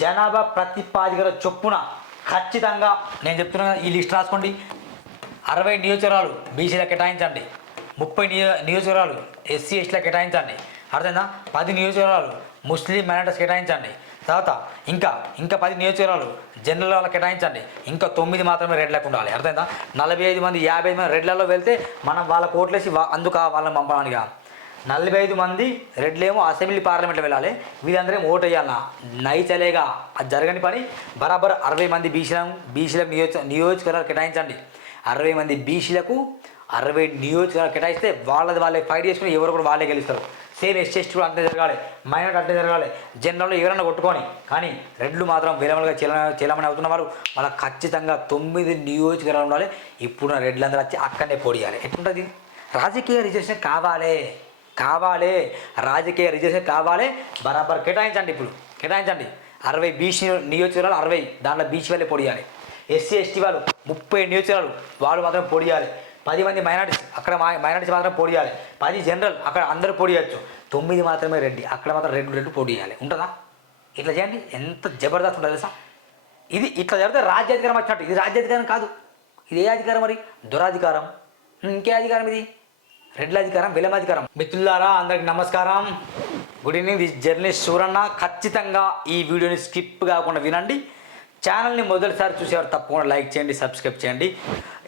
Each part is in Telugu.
జనాభా ప్రతిపాదికల చొప్పున ఖచ్చితంగా నేను చెప్తున్నా ఈ లిస్ట్ రాసుకోండి. అరవై నియోజకవర్గాలు బీసీలకు కేటాయించండి. ముప్పై నియో నియోజకవర్గాలు ఎస్సీ ఎస్టీలకు కేటాయించండి. అర్థమైందా? పది నియోజకవర్గాలు ముస్లిం మైనార్టీస్ కేటాయించండి. తర్వాత ఇంకా ఇంకా పది నియోజకవర్గాలు జనరల్ వాళ్ళకి కేటాయించండి. ఇంకా తొమ్మిది మాత్రమే రెడ్లకు ఉండాలి. అర్థమైందా? నలభై ఐదు మంది యాభై ఐదు మంది రెడ్లలో వెళ్తే మనం వాళ్ళ కోట్లేసి వా- అందుకు వాళ్ళని పంపడానికి నలభై ఐదు మంది రెడ్లేమో అసెంబ్లీ పార్లమెంట్లో వెళ్ళాలి. వీళ్ళందరేమో ఓటు వేయాలన్న నైచలేగా. అది జరగని పని. బరాబర్ అరవై మంది బీసీలను బీసీలకు నియోజక నియోజకవర్గాలు కేటాయించండి. అరవై మంది బీసీలకు అరవై నియోజకవర్గాలు కేటాయిస్తే వాళ్ళది వాళ్ళే ఫైట్ చేసుకుని ఎవరు కూడా వాళ్ళే గెలుస్తారు. సేమ్ ఎస్సీ ఎస్టీ కూడా అంతే జరగాలి. మైనార్టీ అంతే జరగాలి. జనరల్లో ఎవరైనా కొట్టుకొని. కానీ రెడ్లు మాత్రం విలమలుగా చీల చీలమని అవుతున్న వాళ్ళు వాళ్ళకి ఖచ్చితంగా తొమ్మిది నియోజకవర్గాలు ఉండాలి. ఇప్పుడున్న రెడ్లందరూ వచ్చి అక్కడనే పొడియాలి. ఎట్లుంటుంది? రాజకీయ రిజర్వేషన్ కావాలి. కావాలి రాజకీయ రిజర్వేషన్ కావాలి బరాబర్ కేటాయించండి ఇప్పుడు కేటాయించండి. అరవై బీసీ నియోజకవర్గాలు అరవై దాంట్లో బీసీ వాళ్ళే పొడియాలి. ఎస్సీ ఎస్టీ వాళ్ళు ముప్పై నియోజకవర్గాలు వాళ్ళు మాత్రం పొడియాలి. పది మంది మైనార్టీస్ అక్కడ మైనార్టీస్ మాత్రం పొడియాలి. పది జనరల్ అక్కడ అందరూ పొడియచ్చు. తొమ్మిది మాత్రమే రెడ్డి అక్కడ మాత్రం రెండు రెండు పోటీ పొడియాలి. ఉంటుందా? ఇట్లా చేయండి. ఎంత జబర్దస్త్ ఉంటుంది తెలుసా? ఇది ఇట్లా జరిగితే రాజ్యాధికారం వచ్చినట్టు. ఇది రాజ్యాధికారం కాదు. ఇది ఏ అధికారం మరి? దురాధికారం. ఇంకే అధికారం ఇది? రెడ్ల అధికారం విలమాధికారం మిత్రులారా అందరికి నమస్కారం. Good evening this journalist Suranna. ఖచ్చితంగా ఈ వీడియోని స్కిప్ కాకుండా వినండి. ఛానల్ని మొదటిసారి చూసేవారు తప్పకుండా లైక్ చేయండి సబ్స్క్రైబ్ చేయండి.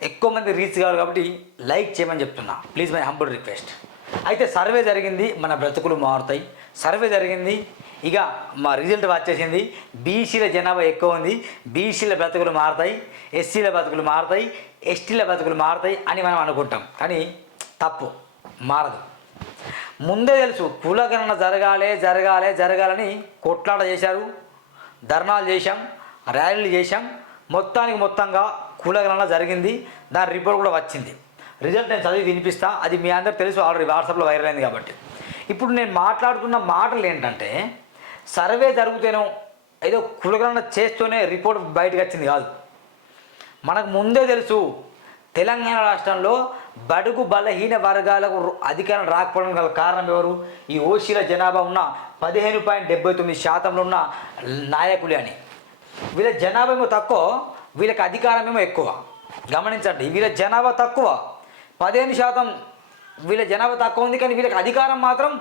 ఎక్కువ మంది రీచ్ కావాలి కాబట్టి లైక్ చేయమని చెప్తున్నా. ప్లీజ్ మై హంబుల్ రిక్వెస్ట్ అయితే సర్వే జరిగింది మన బ్రతుకులు మారుతాయి. సర్వే జరిగింది ఇక మా రిజల్ట్ వచ్చేసింది బీసీల జనాభా ఎక్కువ ఉంది. బీసీల బ్రతుకులు మారుతాయి. ఎస్సీల బ్రతుకులు మారుతాయి. ఎస్టీల బ్రతుకులు మారుతాయి అని మనం అనుకుంటాం. కానీ తప్పు మారదు. ముందే తెలుసు కులగణన జరగాలే జరగాలే జరగాలని కొట్లాట చేశారు ధర్నాలు చేశాం ర్యాలీలు చేశాం మొత్తానికి మొత్తంగా కులగణన జరిగింది దాని రిపోర్ట్ కూడా వచ్చింది. రిజల్ట్ నేను చదివి వినిపిస్తా అది మీ అందరు తెలుసు ఆల్రెడీ వాట్సాప్లో వైరల్ అయింది కాబట్టి. ఇప్పుడు నేను మాట్లాడుతున్న మాటలు ఏంటంటే సర్వే జరుగుతేనో ఏదో కులగణన చేస్తూనే రిపోర్ట్ బయటకు వచ్చింది కాదు. మనకు ముందే తెలుసు తెలంగాణ రాష్ట్రంలో బడుగు బలహీన వర్గాలకు అధికారం రాకపోవడం గల కారణం ఎవరు? ఈ ఓసీల జనాభా ఉన్న పదిహేను పాయింట్ డెబ్బై తొమ్మిది శాతంలో ఉన్న నాయకులే అని. వీళ్ళ జనాభా ఏమో తక్కువ వీళ్ళకి అధికారం ఏమో ఎక్కువ. గమనించండి వీళ్ళ జనాభా తక్కువ. పదిహేను శాతం వీళ్ళ జనాభా తక్కువ ఉంది కానీ వీళ్ళకి అధికారం మాత్రం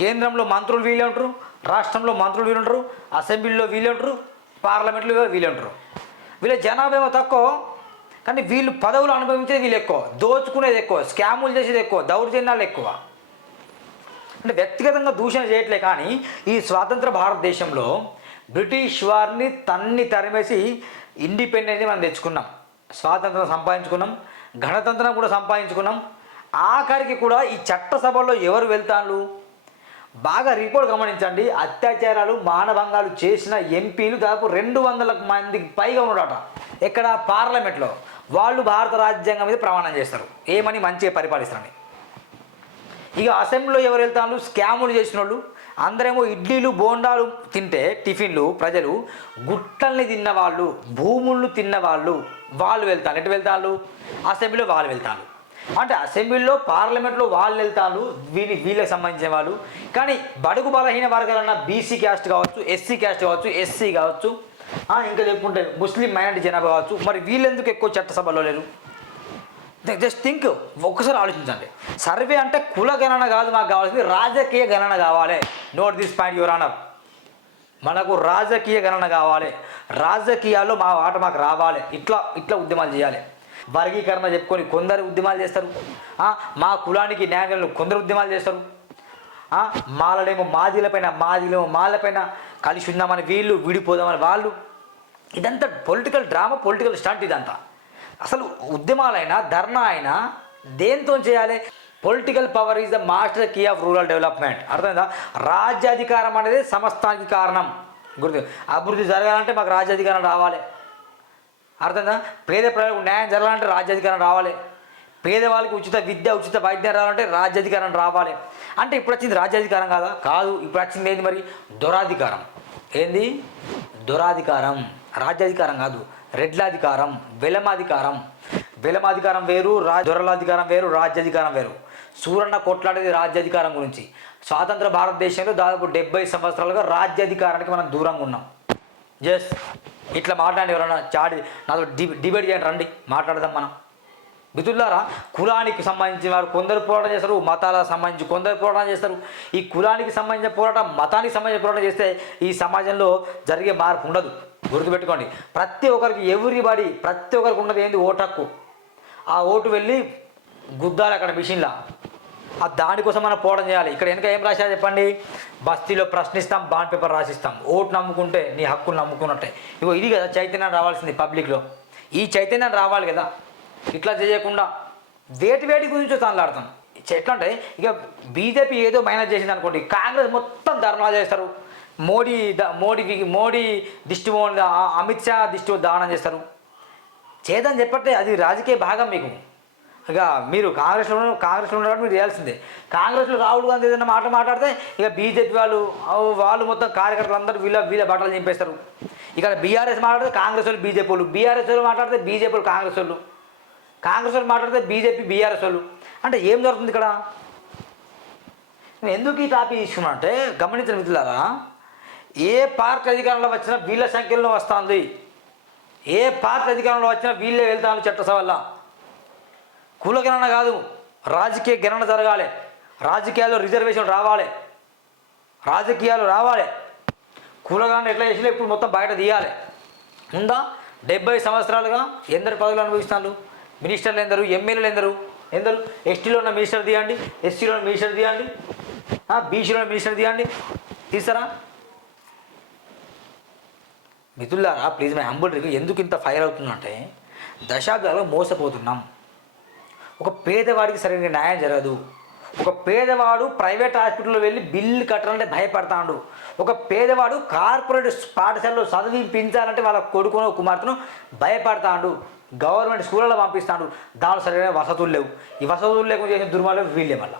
కేంద్రంలో మంత్రులు వీళ్ళే ఉంటారు రాష్ట్రంలో మంత్రులు వీళ్ళు ఉంటారు అసెంబ్లీలో వీళ్ళే ఉంటారు పార్లమెంట్లో వీళ్ళు ఉంటారు. వీళ్ళ జనాభా ఏమో తక్కువ కానీ వీళ్ళు పదవులు అనుభవించేది వీళ్ళు ఎక్కువ దోచుకునేది ఎక్కువ స్కాములు చేసేది ఎక్కువ దౌర్జన్యాలు ఎక్కువ. అంటే వ్యక్తిగతంగా దూషణ చేయట్లే కానీ ఈ స్వాతంత్ర భారతదేశంలో బ్రిటిష్ వారిని తన్ని తరిమేసి ఇండిపెండెంట్ని మనం తెచ్చుకున్నాం. స్వాతంత్రం సంపాదించుకున్నాం గణతంత్రం కూడా సంపాదించుకున్నాం. ఆఖరికి కూడా ఈ చట్టసభలో ఎవరు వెళ్తాను బాగా రిపోర్ట్ గమనించండి. అత్యాచారాలు మానభంగాలు చేసిన ఎంపీలు దాదాపు రెండు వందల మందికి పైగా ఉన్నాడట ఇక్కడ పార్లమెంట్లో వాళ్ళు భారత రాజ్యాంగం మీద ప్రమాణం చేస్తారు. ఏమని మంచిగా పరిపాలిస్తారని. ఇక అసెంబ్లీలో ఎవరు వెళ్తాను స్కాములు చేసిన వాళ్ళు అందరేమో ఇడ్లీలు బోండాలు తింటే టిఫిన్లు ప్రజలు గుట్టల్ని తిన్న వాళ్ళు భూములను తిన్న వాళ్ళు వాళ్ళు వెళ్తాను ఎటు వెళ్తాను అసెంబ్లీలో వాళ్ళు వెళ్తాను అంటే అసెంబ్లీలో పార్లమెంట్లో వాళ్ళు వెళ్తాను వీళ్ళ వీళ్ళకి సంబంధించిన వాళ్ళు. కానీ బడుగు బలహీన వర్గాలన్న బీసీ క్యాస్ట్ కావచ్చు ఎస్సీ క్యాస్ట్ కావచ్చు ఎస్సీ కావచ్చు ఇంకా చెప్పుకుంటే ముస్లిం మైనార్టీ జనాభా కావచ్చు. మరి వీళ్ళెందుకు ఎక్కువ చట్టసభలో లేరు? జస్ట్ థింక్ ఒక్కసారి ఆలోచించండి. సర్వే అంటే కుల గణన కాదు మాకు కావాల్సింది రాజకీయ గణన కావాలి. Note this point your honour మనకు రాజకీయ గణన కావాలి. రాజకీయాల్లో మా ఆట మాకు రావాలి. ఇట్లా ఇట్లా ఉద్యమాలు చేయాలి. వర్గీకరణ చెప్పుకొని కొందరు ఉద్యమాలు చేస్తారు. మా కులానికి న్యాయాలు కొందరు ఉద్యమాలు చేస్తారు. మాలడేమో మాదిలపైన మాదిలేమో మాలపైన కలిసి ఉందామని వీళ్ళు విడిపోదామని వాళ్ళు. ఇదంతా పొలిటికల్ డ్రామా పొలిటికల్ స్టంట్ ఇదంతా. అసలు ఉద్యమాలైనా ధర్నా అయినా దేంతో చేయాలి? Political power is the master key of rural development అర్థమైందా? రాజ్యాధికారం అనేది సమస్తానికి కారణం. గుర్తు అభివృద్ధి జరగాలంటే మాకు రాజ్యాధికారం రావాలి. అర్థంగా పేద ప్రజలకు న్యాయం జరగాలంటే రాజ్యాధికారం రావాలి. పేదవాళ్ళకి ఉచిత విద్య ఉచిత వైద్యం రావాలంటే రాజ్యాధికారం రావాలి. అంటే ఇప్పుడు వచ్చింది రాజ్యాధికారం కాదా? కాదు. ఇప్పుడు వచ్చింది ఏంది మరి? దురాధికారం. ఏంది? దురాధికారం. రాజ్యాధికారం కాదు. రెడ్లాధికారం వెలమాధికారం. వెలమాధికారం వేరు రా దొరలాధికారం వేరు రాజ్యాధికారం వేరు. సూరన్న కొట్లాడేది రాజ్యాధికారం గురించి. స్వాతంత్ర భారతదేశంలో దాదాపు డెబ్బై సంవత్సరాలుగా రాజ్యాధికారానికి మనం దూరంగా ఉన్నాం. జస్ ఇట్లా మాట్లాడి ఎవరైనా చాడి నాతో డి డిబేట్ చేయండి రండి. మాట్లాడదాం మనం. మిత్రులారా కులానికి సంబంధించిన వారు కొందరు పోరాటం చేస్తారు మతాలకు సంబంధించి కొందరు పోరాటం చేస్తారు. ఈ కులానికి సంబంధించిన పోరాటం మతానికి సంబంధించిన పోరాటం చేస్తే ఈ సమాజంలో జరిగే మార్పు ఉండదు. గుర్తుపెట్టుకోండి ప్రతి ఒక్కరికి ఎవ్రీబడి ప్రతి ఒక్కరికి ఉన్నది ఏంది? ఓటు హక్కు ఆ ఓటు వెళ్ళి గుద్దాలి అక్కడ మిషన్లా. ఆ దానికోసం మనం పోవడం చేయాలి. ఇక్కడ వెనుక ఏం రాశా చెప్పండి? బస్తీలో ప్రశ్నిస్తాం బాండ్ పేపర్ రాసిస్తాం. ఓటు నమ్ముకుంటే నీ హక్కులు నమ్ముకున్నట్టే. ఇగో ఇది కదా చైతన్యం రావాల్సింది పబ్లిక్లో. ఈ చైతన్యం రావాలి కదా. ఇట్లా చేయకుండా వేటి వేటి గురించి తానులాడతాం ఎట్లా అంటే ఇక బీజేపీ ఏదో మైనస్ చేసింది అనుకోండి కాంగ్రెస్ మొత్తం ధర్నాలు చేస్తారు. మోడీ ద- మోడీకి మోడీ దిష్టి అమిత్ షా దిష్టి దానం చేస్తారు. చేద్దని చెప్పట్టే అది రాజకీయ భాగం మీకు. ఇక మీరు కాంగ్రెస్లో కాంగ్రెస్లో ఉన్నప్పుడు మీరు చేయాల్సిందే. కాంగ్రెస్లో రాహుల్ గాంధీ ఏదైనా మాట మాట్లాడితే ఇక బీజేపీ వాళ్ళు వాళ్ళు మొత్తం కార్యకర్తలు అందరూ వీళ్ళ వీళ్ళ బట్టలు చింపేస్తారు. ఇక్కడ బీఆర్ఎస్ మాట్లాడితే కాంగ్రెస్ వాళ్ళు బీజేపీ వాళ్ళు. బీఆర్ఎస్ వాళ్ళు మాట్లాడితే బీజేపీ వాళ్ళు కాంగ్రెస్ వాళ్ళు. కాంగ్రెస్ వాళ్ళు మాట్లాడితే బీజేపీ బీఆర్ఎస్ వాళ్ళు. అంటే ఏం జరుగుతుంది ఇక్కడ? నేను ఎందుకు ఈ టాపిక్ తీసుకున్నా అంటే గమనించిన మిత్రులారా ఏ పార్టీ అధికారంలో వచ్చినా వీళ్ళ సంఖ్యలో వస్తుంది. ఏ పార్టీ అధికారంలో వచ్చినా వీళ్ళే వెళ్తాను చట్టసభల్లో కుల గణన కాదు రాజకీయ గణన జరగాలి. రాజకీయాల్లో రిజర్వేషన్ రావాలి. రాజకీయాలు రావాలి. కులగణన ఎట్లా చేసినా ఇప్పుడు మొత్తం బయట తీయాలి. ఉందా? డెబ్బై సంవత్సరాలుగా ఎందరు పదవులు అనుభవిస్తున్నారు? మినిస్టర్లు ఎందరు ఎమ్మెల్యేలు ఎందరు? ఎందరు ఎస్టీలో ఉన్న మినిస్టర్ తీయండి ఎస్సీలో ఉన్న మినిస్టర్ తీయండి బీసీలో ఉన్న మినిస్టర్ తీయండి. తీస్తారా? మిథుల్లారా ప్లీజ్ మై హంబుల్ రిక్వెస్ట్ ఎందుకు ఇంత ఫైర్ అవుతుందంటే దశాబ్దాలు మోసపోతున్నాం. ఒక పేదవాడికి సరైన న్యాయం జరగదు. ఒక పేదవాడు ప్రైవేట్ హాస్పిటల్లో వెళ్ళి బిల్లు కట్టాలంటే భయపడతాడు. ఒక పేదవాడు కార్పొరేట్ పాఠశాలలో చదివించాలంటే వాళ్ళ కొడుకునో కుమార్తెను భయపడతాడు. గవర్నమెంట్ స్కూళ్ళలో పంపిస్తాడు దాని సరైన వసతులు లేవు. ఈ వసతులు లేకుండా చేసిన దుర్మార్గం వీళ్ళే మళ్ళీ.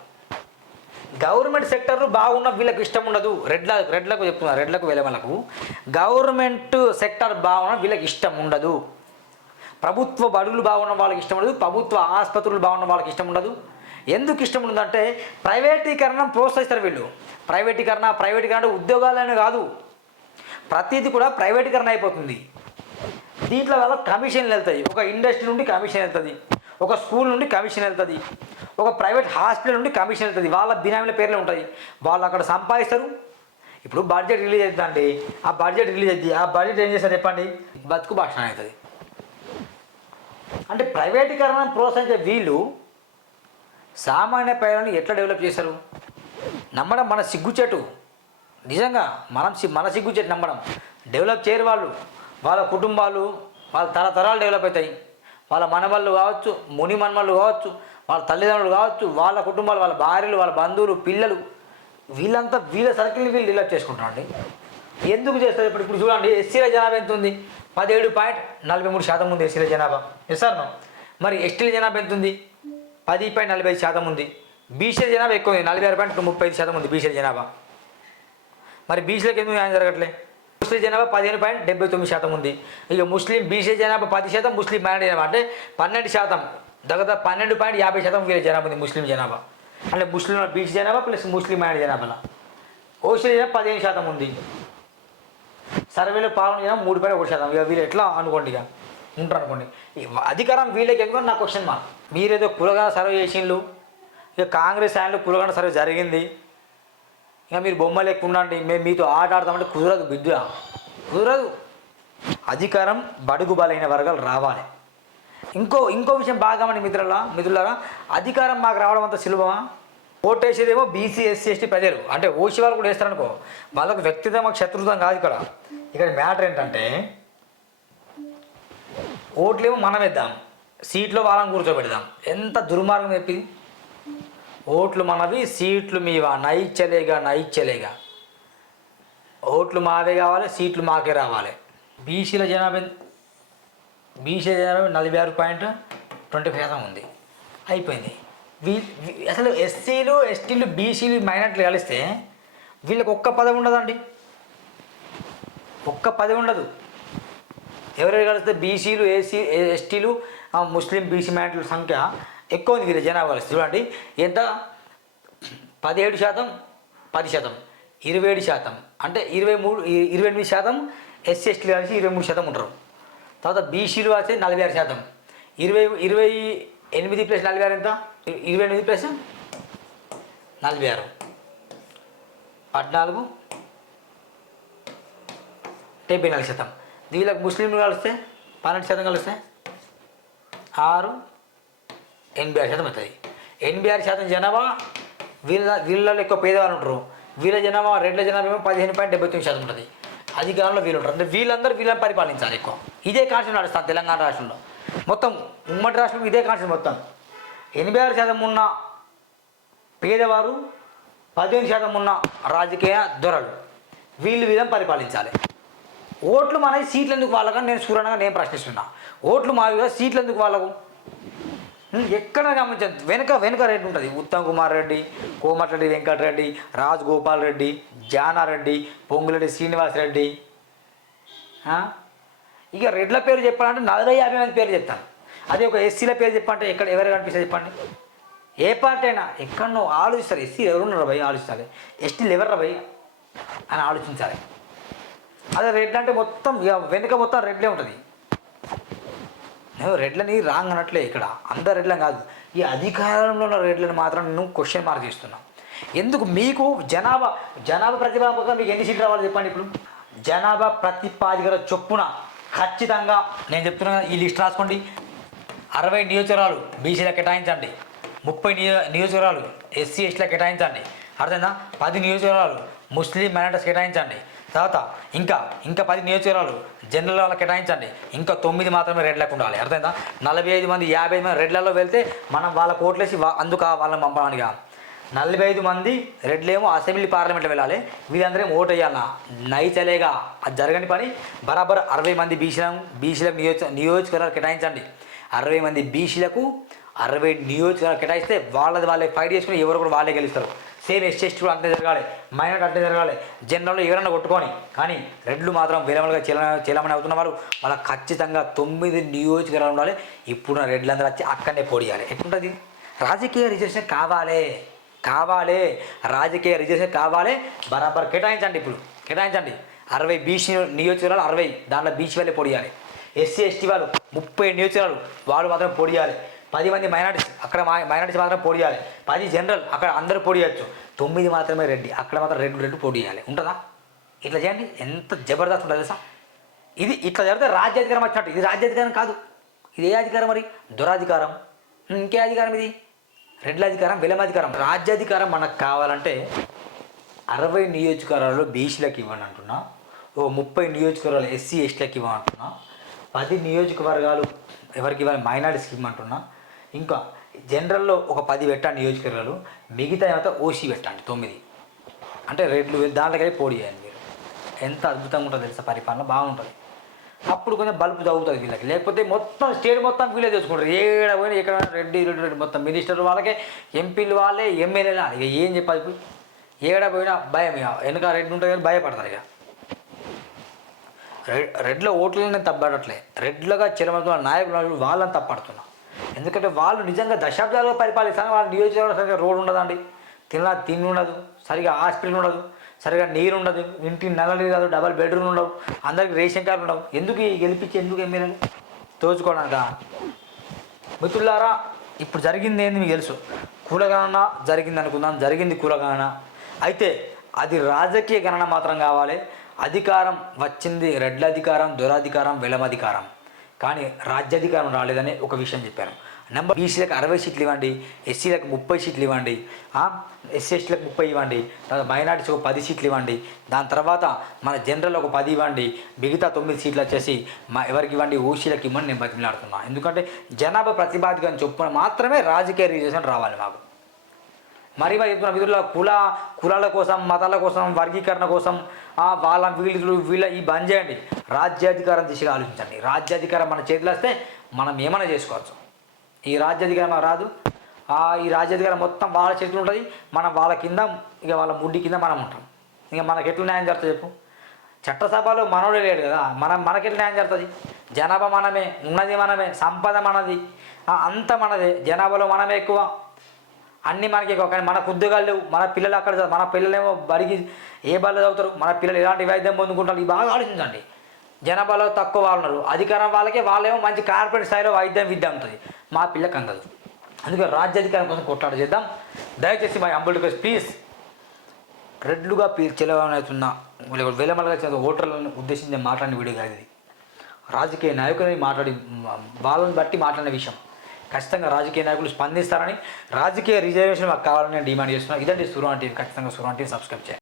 గవర్నమెంట్ సెక్టర్లు బాగున్న వీళ్ళకి ఇష్టం ఉండదు. రెడ్ల రెడ్లకు చెప్తున్నా రెడ్లకు వెళ్ళే వాళ్ళకు గవర్నమెంట్ సెక్టర్ బాగున్న వీళ్ళకి ఇష్టం ఉండదు. ప్రభుత్వ బడులు బాగున్న వాళ్ళకి ఇష్టం ఉండదు. ప్రభుత్వ ఆసుపత్రులు బాగున్న వాళ్ళకి ఇష్టం ఉండదు. ఎందుకు ఇష్టం ఉండదంటే ప్రైవేటీకరణ ప్రోత్సహిస్తారు వీళ్ళు. ప్రైవేటీకరణ ప్రైవేటీకరణ ఉద్యోగాలనే కాదు. ప్రతిదీ కూడా ప్రైవేటీకరణ అయిపోతుంది. దీంట్లో వల్ల కమిషన్లు వెళ్తాయి ఒక ఇండస్ట్రీ నుండి కమిషన్ వెళ్తుంది. ఒక స్కూల్ నుండి కమిషన్ వెళ్తుంది. ఒక ప్రైవేట్ హాస్పిటల్ నుండి కమిషన్ వెళ్తుంది. వాళ్ళ బినామీల పేర్లు ఉంటాయి. వాళ్ళు అక్కడ సంపాదిస్తారు. ఇప్పుడు బడ్జెట్ రిలీజ్ అవుతుందండి ఆ బడ్జెట్ రిలీజ్ అవుతుంది ఆ బడ్జెట్ ఏం చేస్తారు చెప్పండి? బతుకు భాషణ అవుతుంది. అంటే ప్రైవేటీకరణ ప్రోత్సహించే వీళ్ళు సామాన్య ప్రజలను ఎట్లా డెవలప్ చేశారు నమ్మడం మన సిగ్గుచేటు. నిజంగా మనం మన సిగ్గుచేటు నమ్మడం. డెవలప్ చేయరు వాళ్ళు. వాళ్ళ కుటుంబాలు వాళ్ళ తరతరాలు డెవలప్ అవుతాయి. వాళ్ళ మనమళ్ళు కావచ్చు ముని మనమళ్ళు కావచ్చు వాళ్ళ తల్లిదండ్రులు కావచ్చు వాళ్ళ కుటుంబాలు వాళ్ళ భార్యలు వాళ్ళ బంధువులు పిల్లలు వీళ్ళంతా వీళ్ళ సర్కిల్ని వీళ్ళు డెవలప్ చేసుకుంటారండి. ఎందుకు చేస్తారు? ఇప్పుడు ఇప్పుడు చూడండి ఎస్సీల జనాభా ఎంత ఉంది? పదిహేడు పాయింట్ నలభై మూడు శాతం ఉంది ఎస్సీల జనాభా. ఎస్ సార్ మరి ఎస్టీల జనాభా ఎంత ఉంది? పది పాయింట్ నలభై ఐదు శాతం ఉంది. బీసీల జనాభా ఎక్కువ ఉంది. నలభై ఆరు పాయింట్ ముప్పై ఐదు శాతం ఉంది బీసీల జనాభా. మరి బీసీలకు ఎందుకు న్యాయం జరగట్లే? ముస్లిం జనాభా పదిహేను పాయింట్ డెబ్బై తొమ్మిది శాతం ఉంది. ఇక ముస్లిం బీసీ జనాభా పది శాతం ముస్లిం మైనార్టీ జనాభా అంటే పన్నెండు శాతం. దగ్గర పన్నెండు పాయింట్ యాభై శాతం వీళ్ళ జనాభా ఉంది ముస్లిం జనాభా. అంటే ముస్లిం బీసీ జనాభా ప్లస్ ముస్లిం మైనార్టీ జనాభాలో. ఓసీ జనాభా పదిహేను శాతం ఉంది. సర్వేలో పాల్గొన మూడు పాయింట్ ఒకటి శాతం. ఇక వీళ్ళు ఎట్లా అనుకోండి ఇక? ఉంటారు అనుకోండి. అధికారం వీళ్ళకి ఎందుకు నా క్వశ్చన్ మా మీరేదో కులగన సర్వే చేసిండ్రు ఇక కాంగ్రెస్ ఆయనలో కులగన సర్వే జరిగింది. ఇక మీరు బొమ్మ ఎక్కువ ఉండండి మేము మీతో ఆట ఆడతామంటే కుదరదు బిడ్డ కుదరదు. అధికారం బడుగు బలైన వర్గాలు రావాలి. ఇంకో ఇంకో విషయం బాగా గమని మిత్రుల మిత్రులారా అధికారం మాకు రావడం అంత సులభమా? ఓటేసేదేమో బీసీ ఎస్సీ ఎస్టీ ప్రజలు. అంటే ఓసీ వాళ్ళు కూడా వేస్తారనుకో వాళ్ళకు వ్యక్తిగత శత్రుత్వం కాదు ఇక్కడ. ఇక్కడ మ్యాటర్ ఏంటంటే ఓట్లేమో మనం వేద్దాం సీట్లో వాళ్ళని కూర్చోబెడదాం. ఎంత దుర్మార్గం చెప్పి ఓట్లు మనవి సీట్లు మీవా? నైచ్చలేగా నైచ్చలేగా ఓట్లు మావే కావాలి సీట్లు మాకే రావాలి. బీసీల జనాభా బీసీల జనాభా నలభై ఆరు పాయింట్ ట్వంటీ ఫైవ్ శాతం ఉంది. అయిపోయింది. వీ అసలు ఎస్సీలు ఎస్టీలు బీసీలు మైనార్టీలు కలిస్తే వీళ్ళకి ఒక్క పదవి ఉండదండి. ఒక్క పదవి ఉండదు. ఎవరెవరు కలిస్తే బీసీలు ఏసీ ఎస్టీలు ముస్లిం బీసీ మైనార్టీల సంఖ్య ఎక్కువ ఉంది వీళ్ళ జనాభా చూడండి ఎంత? పదిహేడు శాతం పది శాతం. ఇరవై ఏడు శాతం. అంటే ఇరవై మూడు ఇరవై ఎనిమిది శాతం ఎస్సీ ఎస్టీలు కలిసి ఇరవై మూడు శాతం ఉంటారు. తర్వాత బీసీలు కలిసి నలభై ఆరు శాతం. ఇరవై ఇరవై ఎనిమిది ప్లస్ నలభై ఆరు ఎంత? ఇరవై ఎనిమిది ప్లస్ నలభై ఆరు. పద్నాలుగు డెబ్బై నాలుగు శాతం. వీళ్ళకి ముస్లింలు కలిస్తే పన్నెండు శాతం కలిస్తే ఆరు ఎనభై ఆరు శాతం అవుతుంది ఎనభై ఆరు శాతం జనాభా వీళ్ళ వీళ్ళలో ఎక్కువ పేదవాళ్ళు ఉంటారు. వీళ్ళ జనాభా రెండుల జనాభా ఏమో పదిహేను పాయింట్ డెబ్బై తొమ్మిది శాతం ఉంటుంది. అధికారంలో వీళ్ళు ఉంటారు. అంటే వీళ్ళందరూ వీళ్ళని పరిపాలించాలి ఎక్కువ. ఇదే కాన్సెప్ట్ నడుస్తాను తెలంగాణ రాష్ట్రంలో. మొత్తం ఉమ్మడి రాష్ట్రంలో ఇదే కాన్సెప్ట్ మొత్తం. ఎనభై ఆరు శాతం ఉన్న పేదవారు పదిహేను శాతం ఉన్న రాజకీయ దొరలు వీళ్ళు వీళ్ళని పరిపాలించాలి. ఓట్లు మనకి సీట్లు ఎందుకు వాళ్ళకని నేను సూర్యనగా నేను ప్రశ్నిస్తున్నా. ఓట్లు మావిగా సీట్లు ఎందుకు వాళ్ళకు ఎక్కడ గమనించండి వెనుక వెనుక రెడ్డి ఉంటుంది. ఉత్తమ్ కుమార్ రెడ్డి కోమటిరెడ్డి వెంకటరెడ్డి రాజగోపాల్ రెడ్డి జానారెడ్డి పొంగులరెడ్డి శ్రీనివాస్ రెడ్డి. ఇక రెడ్ల పేరు చెప్పాలంటే నలభై యాభై మంది పేరు చెప్తాను అదే ఒక ఎస్సీల పేరు చెప్పంటే ఎక్కడ ఎవరు కనిపిస్తుంది చెప్పండి. ఏ పార్టీ అయినా ఎక్కడనో ఆలోచిస్తారు. ఎస్సీ ఎవరున్నారు భయ్ ఆలోచించాలి ఎస్టీలు ఎవరు భయ్ అని ఆలోచించాలి. అదే రెడ్ అంటే మొత్తం ఇక వెనుక మొత్తం రెడ్లే ఉంటుంది. రెడ్లని రాంగ్ అనట్లే ఇక్కడ. అందరు రెడ్లని కాదు. ఈ అధికారంలో ఉన్న రెడ్లను మాత్రం నువ్వు క్వశ్చన్ మార్క్ చేస్తున్నావు. ఎందుకు మీకు జనాభా జనాభా ప్రతిపాదక మీకు ఎన్ని సీట్లు రావాలి చెప్పండి ఇప్పుడు? జనాభా ప్రతిపాదికల చొప్పున ఖచ్చితంగా నేను చెప్తున్నా ఈ లిస్ట్ రాసుకోండి. అరవై నియోజకవర్గాలు బీసీలకు కేటాయించండి. ముప్పై నియో నియోజకవర్గాలు ఎస్సీ ఎస్టీలకు కేటాయించండి. అర్థమైందా? పది నియోజకవర్గాలు ముస్లిం మైనార్టీస్ కేటాయించండి. తర్వాత ఇంకా ఇంకా పది నియోజకవర్గాలు జనరల్ వాళ్ళకి కేటాయించండి. ఇంకా తొమ్మిది మాత్రమే రెడ్లకు ఉండాలి. అర్థమైందా? నలభై ఐదు మంది యాభై ఐదు మంది రెడ్లలో వెళ్తే మనం వాళ్ళ కోట్లేసి అందుకు వాళ్ళని పంపడానికి నలభై ఐదు మంది రెడ్లేమో అసెంబ్లీ పార్లమెంట్లో వెళ్ళాలి. వీళ్ళందరం ఓటు వేయాలన్నా నైచలేగా. అది జరగని పని. బరాబర్ అరవై మంది బీసీలకు బీసీలకు నియోజక నియోజకవర్గాలు కేటాయించండి. అరవై మంది బీసీలకు అరవై నియోజకవర్గాలు కేటాయిస్తే వాళ్ళది వాళ్ళే ఫైట్ చేసుకుని ఎవరు కూడా వాళ్ళే గెలుస్తారు. సేమ్ ఎస్సీ ఎస్టీ కూడా అంతే జరగాలి మైనార్టీ అంతే జరగాలి జనరల్లో ఎవరైనా కొట్టుకొని కానీ రెడ్లు మాత్రం విలమలుగా చీల చీలమని అవుతున్న వారు వాళ్ళ ఖచ్చితంగా తొమ్మిది నియోజకవర్గాలు ఉండాలి. ఇప్పుడు రెడ్లందరూ వచ్చి అక్కడనే పోడియాలి ఎట్లుంటుంది? రాజకీయ రిజర్వేషన్ కావాలి కావాలి రాజకీయ రిజర్వేషన్ కావాలి. బరాబర్ కేటాయించండి ఇప్పుడు కేటాయించండి. అరవై బీసీ నియోజకవర్గాలు అరవై దాంట్లో బీసీ వాళ్ళే పొడియాలి ఎస్సీ ఎస్టీ వాళ్ళు ముప్పై నియోజకవర్గాలు వాళ్ళు మాత్రం పొడియాలి పది మంది మైనార్టీస్ అక్కడ మైనార్టీస్ మాత్రం పొడియాలి పది జనరల్ అక్కడ అందరూ పొడియచ్చు తొమ్మిది మాత్రమే రెడ్డి అక్కడ మాత్రం రెండు రెండు పొడియాలి ఉంటుందా? ఇట్లా చేయండి. ఎంత జబర్దస్త్ ఉంటుంది తెలుసా? ఇది ఇట్లా జరిగితే రాజ్యాధికారం వచ్చినట్టు. ఇది రాజ్యాధికారం కాదు. ఇది ఏ అధికారం మరి? దురాధికారం. ఇంకే అధికారం ఇది? రెడ్ల అధికారం విలమాధికారం రాజ్యాధికారం మనకు కావాలంటే అరవై నియోజకవర్గాల్లో బీసీలకు ఇవ్వండి అంటున్నా. ఓ ముప్పై నియోజకవర్గాలు ఎస్సీ ఎస్టీలకు ఇవ్వమంటున్నా పది నియోజకవర్గాలు ఎవరికి ఇవ్వాలి? మైనార్టీస్కి ఇవ్వమంటున్నా. ఇంకా జనరల్లో ఒక పది పెట్టండి నియోజకవర్గాలు మిగతా తర్వాత ఓసీ పెట్టండి తొమ్మిది. అంటే రెడ్లు దాంట్లోకి పోటీ చేయండి మీరు. ఎంత అద్భుతంగా ఉంటుందో తెలుసా పరిపాలన? బాగుంటుంది. అప్పుడు కొంచెం బల్బు తగ్గుతుంది వీళ్ళకి. లేకపోతే మొత్తం స్టేట్ మొత్తం వీళ్ళే చూసుకుంటారు ఏడ పోయినా ఎక్కడ రెడ్డి రెడ్డి రెడ్డి మొత్తం మినిస్టర్ వాళ్ళకే ఎంపీలు వాళ్ళే ఎమ్మెల్యేలు ఇక ఏం చెప్పాలి ఇప్పుడు? ఏడ పోయినా భయం ఇక. వెనక రెడ్డి ఉంటుంది కానీ భయపడతారు ఇక. రెడ్ రెడ్ల ఓట్లను నేను తప్పడట్లే రెడ్లుగా చిరమతున్న నాయకులు వాళ్ళని తప్పడుతున్నా ఎందుకంటే వాళ్ళు నిజంగా దశాబ్దాలుగా పరిపాలిస్తాను వాళ్ళ నియోజకవర్గం సరిగ్గా రోడ్ ఉండదండి. తిన తిండి ఉండదు సరిగా హాస్పిటల్ ఉండదు సరిగా నీరు ఉండదు ఇంటి నల్ల కాదు డబల్ బెడ్రూమ్ ఉండవు అందరికి రేషన్ కార్డు ఉండవు. ఎందుకు గెలిపించి ఎందుకు ఎమ్మెల్యేలు? తోచుకోవడానికా మిత్రులారా ఇప్పుడు జరిగింది ఏంది మీకు తెలుసు? కూలగణన జరిగింది అనుకుందాం జరిగింది కూలగణన అయితే అది రాజకీయ గణన మాత్రం కావాలి. అధికారం వచ్చింది రెడ్ల అధికారం దురాధికారం వెలమధికారం కానీ రాజ్యాధికారం రాలేదని ఒక విషయం చెప్పాను నెంబర్ బీసీలకు అరవై సీట్లు ఇవ్వండి ఎస్సీలకు ముప్పై సీట్లు ఇవ్వండి ఎస్సీ ఎస్టీలకు ముప్పై ఇవ్వండి తర్వాత మైనార్టీస్ ఒక పది సీట్లు ఇవ్వండి దాని తర్వాత మన జనరల్ ఒక పది ఇవ్వండి మిగతా తొమ్మిది సీట్లు వచ్చేసి మా ఎవరికి ఇవ్వండి ఓసీలకు ఇవ్వండి నేను బతిమలాడుతున్నా. ఎందుకంటే జనాభా ప్రతిపాదికని చొప్పున మాత్రమే రాజకీయ రిజర్వేషన్ రావాలి మాకు. మరి మరి చెప్తున్న విధుల కుల కులాల కోసం మతాల కోసం వర్గీకరణ కోసం వాళ్ళ వీళ్ళు వీళ్ళ ఈ బంద్ చేయండి. రాజ్యాధికారం దిశగా ఆలోచించండి. రాజ్యాధికారం మన చేతిలో వస్తే మనం ఏమైనా చేసుకోవచ్చు. ఈ రాజ్యాధికారం రాదు. ఆ, ఈ రాజ్యాధికారం మొత్తం వాళ్ళ చేతిలో ఉంటుంది. మనం వాళ్ళ కింద ఇక వాళ్ళ ముడ్డి కింద మనం ఉంటాం. ఇక మనకి ఎట్లా న్యాయం జరుగుతుంది చెప్పు? చట్టసభలో మనోడే లేడు కదా. మనం మనకెట్లా న్యాయం జరుగుతుంది? జనాభా మనమే ఉన్నది మనమే సంపద మనది. అంత మనదే. జనాభాలో మనమే ఎక్కువ. అన్నీ మనకి కానీ మనకు ఉద్యోగాలు లేవు. మన పిల్లలు అక్కడ మన పిల్లలేమో బడికి ఏ బళ్ళు చదువుతారు? మన పిల్లలు ఎలాంటి వైద్యం పొందుకుంటారు? ఇవి బాగా ఆలోచించండి. జనాభాలో తక్కువ వాళ్ళు ఉన్నారు. అధికారం వాళ్ళకే వాళ్ళేమో మంచి కార్పొరేట్ స్థాయిలో వైద్యం విద్య ఉంటుంది మా పిల్లకి అందదు అందుకే రాజ్యాధికారం కోసం కొట్లాట చేద్దాం. దయచేసి మా అంబుల్ రిక్వెస్ట్ ప్లీజ్. రెడ్లుగా చెలవనవుతున్న వెలమలగా చదివే ఓటర్లను ఉద్దేశించి మాట్లాడిన వీడియో కాదు ఇది. రాజకీయ నాయకులని మాట్లాడి వాళ్ళని బట్టి మాట్లాడిన విషయం. ఖచ్చితంగా రాజకీయ నాయకులు స్పందిస్తారని రాజకీయ రిజర్వేషన్ మాకు కావాలని నేను డిమాండ్ చేస్తున్నాను ఇదండి సురాన్ టీవీ. ఖచ్చితంగా సురాన్ టీవీ సబ్స్క్రైబ్ చేయండి.